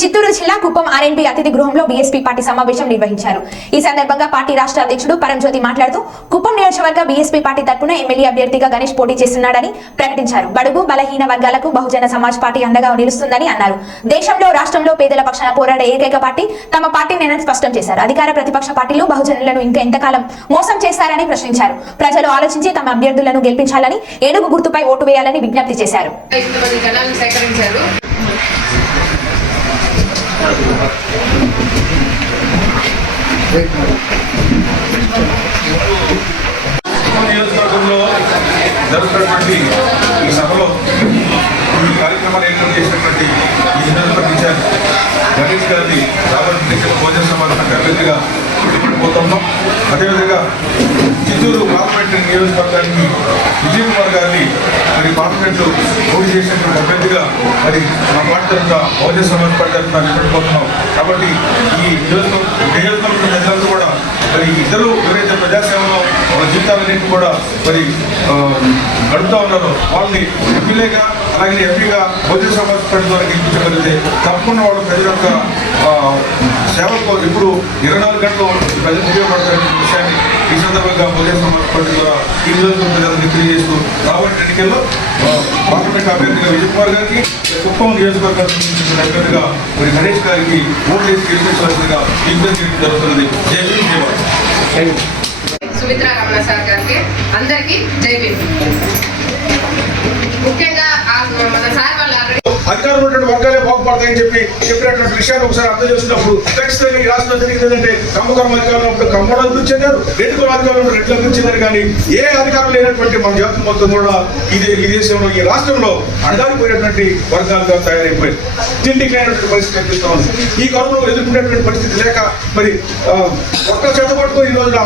చిత్తూరు జిల్లా కుప్పం ఆర్ఎన్బి అతిథి గృహంలో బీఎస్పీ పార్టీ సమావేశం నిర్వహించారు. ఈ సందర్భంగా పార్టీ రాష్ట్ర అధ్యక్షుడు పరంజ్యోతి మాట్లాడుతూ కుప్పం నియోజకవర్గ బీఎస్పీ పార్టీ తరపున ఎమ్మెల్యే అభ్యర్థిగా గణేష్ పోటీ చేస్తున్నాడని ప్రకటించారు. బడుగు బలహీన వర్గాలకు బహుజన సమాజ్ పార్టీ అండగా నిలుస్తుందని అన్నారు. దేశంలో రాష్ట్రంలో పేదల పక్షాన పోరాడే ఏకైక పార్టీ తమ పార్టీనేనని స్పష్టం చేశారు. అధికార ప్రతిపక్ష పార్టీలు బహుజనులను ఇంకా ఎంతకాలం మోసం చేస్తారని ప్రశ్నించారు. ప్రజలు ఆలోచించి తమ అభ్యర్థులను గెలిపించాలని ఏనుగు గుర్తుపై ఓటు వేయాలని విజ్ఞప్తి చేశారు. నియోజకవర్గంలో జరుగుతున్నటువంటి ఈ సభలో ఈ కార్యక్రమాలు ఏర్పాటు చేసినటువంటి ఈ నియోజకవర్గ ఇన్ఛార్జ్ గణేష్ గారిని రావాలని భోజన సమాధానం గర్వంగా పోతున్నాం అదేవిధంగా చిత్తూరు పార్లమెంటు నియోజకవర్గానికి విజయ్ కుమార్ మరి పార్లమెంటు పోటీ చేసినటువంటి అభ్యర్థిగా మరి మా పార్టీ తరఫున భోజన సమాజ్ పార్టీ తరఫున నిలబడిపోతున్నాం. కాబట్టి ఈ నియోజకవర్గ నియోజకవర్గ ప్రజలందరూ కూడా మరి ఇద్దరు ఎవరైతే ప్రజాసేవలో వాళ్ళ జీవితాలన్నింటి కూడా మరి ఆ, ఉన్నారో వాళ్ళని ఎమ్మెల్యేగా అలాగే ఎంపీగా భోజన సమాజ్ పార్టీ ద్వారా గెలిపించగలిగితే తప్పకుండా వాళ్ళు ప్రజల యొక్క సేవకు ఇప్పుడు ఇరవై నాలుగు గంటలు ప్రజలు ఉపయోగపడతారనే విషయాన్ని ఈ సందర్భంగా భోజన సమాజ్ ద్వారా ఈ నియోజకవర్గ ప్రజలకు తెలియజేస్తూ రాబోయే ఎన్నికల్లో పార్లమెంట్ అభ్యర్థిగా విజయ్ కుమార్ గారికి కుప్పం నియోజకవర్గానికి సంబంధించిన అభ్యర్థిగా మరి గణేష్ గారికి ఓటు వేసి గెలిపించవలసిందిగా విజ్ఞప్తి చేయడం జరుగుతున్నది. జై భీమ్ జై సుమిత్రా రమణ సార్ గారికి అందరికీ జై భీమ్. ముఖ్యంగా ఆ మన సార్ వాళ్ళు ఆల్రెడీ అధికారం ఉన్నటువంటి వర్గాలే బాగుపడతాయని చెప్పి చెప్పినటువంటి విషయాన్ని ఒకసారి అర్థం చేసుకున్నప్పుడు ఖచ్చితంగా ఈ రాష్ట్రంలో జరిగింది ఏంటంటే కమ్మకరం అధికారంలో ఉన్నప్పుడు కమ్మడం అభివృద్ధి చెందారు అధికారులు అధికారంలో ఉన్నప్పుడు రెడ్లు అభివృద్ధి చెందారు కానీ ఏ అధికారం లేనటువంటి మన జాతి మొత్తం కూడా ఇది ఈ దేశంలో ఈ రాష్ట్రంలో అడగాలిపోయినటువంటి వర్గాలుగా తయారైపోయింది తిండికి అయినటువంటి పరిస్థితి కనిపిస్తా ఉంది. ఈ కరోనా ఎదుర్కొనేటువంటి పరిస్థితి లేక మరి ఒక్క చేత పడుకో ఈ రోజున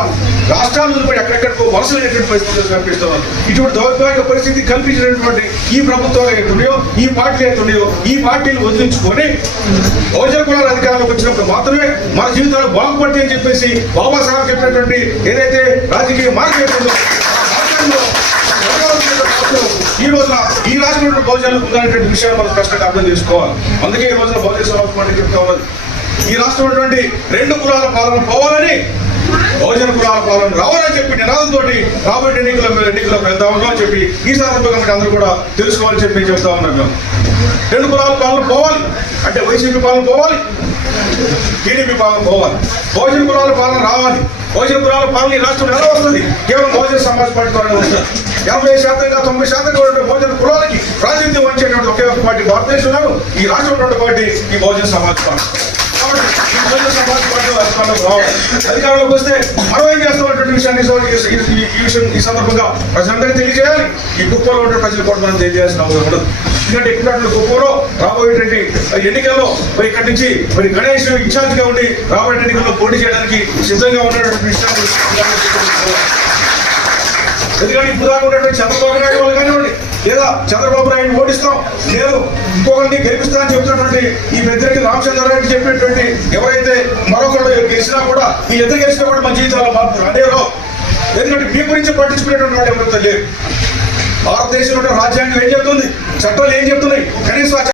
రాష్ట్రాలు వదిలిపెట్టి ఎక్కడెక్కడికో వలసలేనటువంటి పరిస్థితులు కనిపిస్తా ఉంది ఇటువంటి దౌర్భాగ్య పరిస్థితి కల్పించినటువంటి ఈ ప్రభుత్వాలు ఏతున్నాయో ఈ పార్టీలు ఏతున్నాయో ఈ పార్టీలు వదిలించుకొని బహుజన కులాల అధికారంలోకి వచ్చినప్పుడు మాత్రమే మన జీవితాలు బాగుపడతాయి అని చెప్పేసి బాబాసాహెబ్ చెప్పినటువంటి ఏదైతే రాజకీయ మార్గం ఉందో ఈ రోజున ఈ రాష్ట్రంలో బహుజనులకు ఉందనేటువంటి విషయాన్ని మనం స్పష్టంగా అర్థం చేసుకోవాలి. అందుకే ఈ రోజున బహుజన సమాజం అంటే చెప్తా ఉన్నది. ఈ రాష్ట్రం ఉన్నటువంటి రెండు కులాల పాలన పోవాలని బహుజన కులాల పాలన రావాలని చెప్పి నినాదంతో రాబోయే ఎన్నికల ఎన్నికల వెళ్తామని ఉన్నామని చెప్పి ఈ సందర్భంగా అందరూ కూడా తెలుసుకోవాలని చెప్పి చెప్తా ఉన్నాం మేము రెండు కులాల పాలన పోవాలి. అంటే వైసీపీ పాలన పోవాలి టీడీపీ పాలన పోవాలి. భోజన కులాల పాలన రావాలి. భోజన కులాల పాలన ఈ రాష్ట్రంలో ఎలా వస్తుంది? కేవలం భోజన సమాజ్ పార్టీ ద్వారా వస్తుంది. ఎనభై శాతంగా తొంభై శాతంగా ఉన్నటువంటి భోజన కులాలకి ప్రాతినిధ్యం వచ్చేటువంటి ఒకే ఒక పార్టీ భారతదేశంలో ఈ రాష్ట్రంలో ఉన్నటువంటి పార్టీ ఈ భోజన సమాజ్ పార్టీ అధికారంలోకి వస్తే మనం ఏం చేస్తున్నటువంటి విషయాన్ని ఈ- విషయం ఈ సందర్భంగా ప్రజలందరికీ తెలియజేయాలి ఈ కుప్పలో ఉన్న ప్రజలు కూడా మనం తెలియజేయాల్సిన అవసరం ఉండదు ఎందుకంటే ఇక్కడ కుప్పలో రాబోయేటువంటి ఎన్నికల్లో మరి ఇక్కడి నుంచి మరి గణేష్ ఇన్ఛార్జ్గా ఉండి రాబోయే ఎన్నికల్లో పోటీ చేయడానికి సిద్ధంగా ఉన్నటువంటి విషయాన్ని ఎందుకంటే ఇప్పుడు దాకా ఉన్నటువంటి చంద్రబాబు నాయుడు వాళ్ళు కానివ్వండి లేదా చంద్రబాబు నాయుడు ఓడిస్తాం? లేదు. ఇంకొకరిని గెలిపిస్తామని చెప్తున్నటువంటి ఈ పెద్దరికి రామచంద్రరావుకి చెప్పినటువంటి ఎవరైతే మరొకరు గెలిచినా కూడా ఈ ఇద్దరు గెలిచినా కూడా మన జీవితాల్లో మార్పు రానే ఎందుకంటే మీ గురించి పట్టించుకునేటువంటి వాళ్ళు ఎవరైతే లేరు. భారతదేశంలో రాజ్యాంగం ఏం చెప్తుంది చట్టాలు ఏం చెప్తున్నాయి కనీసం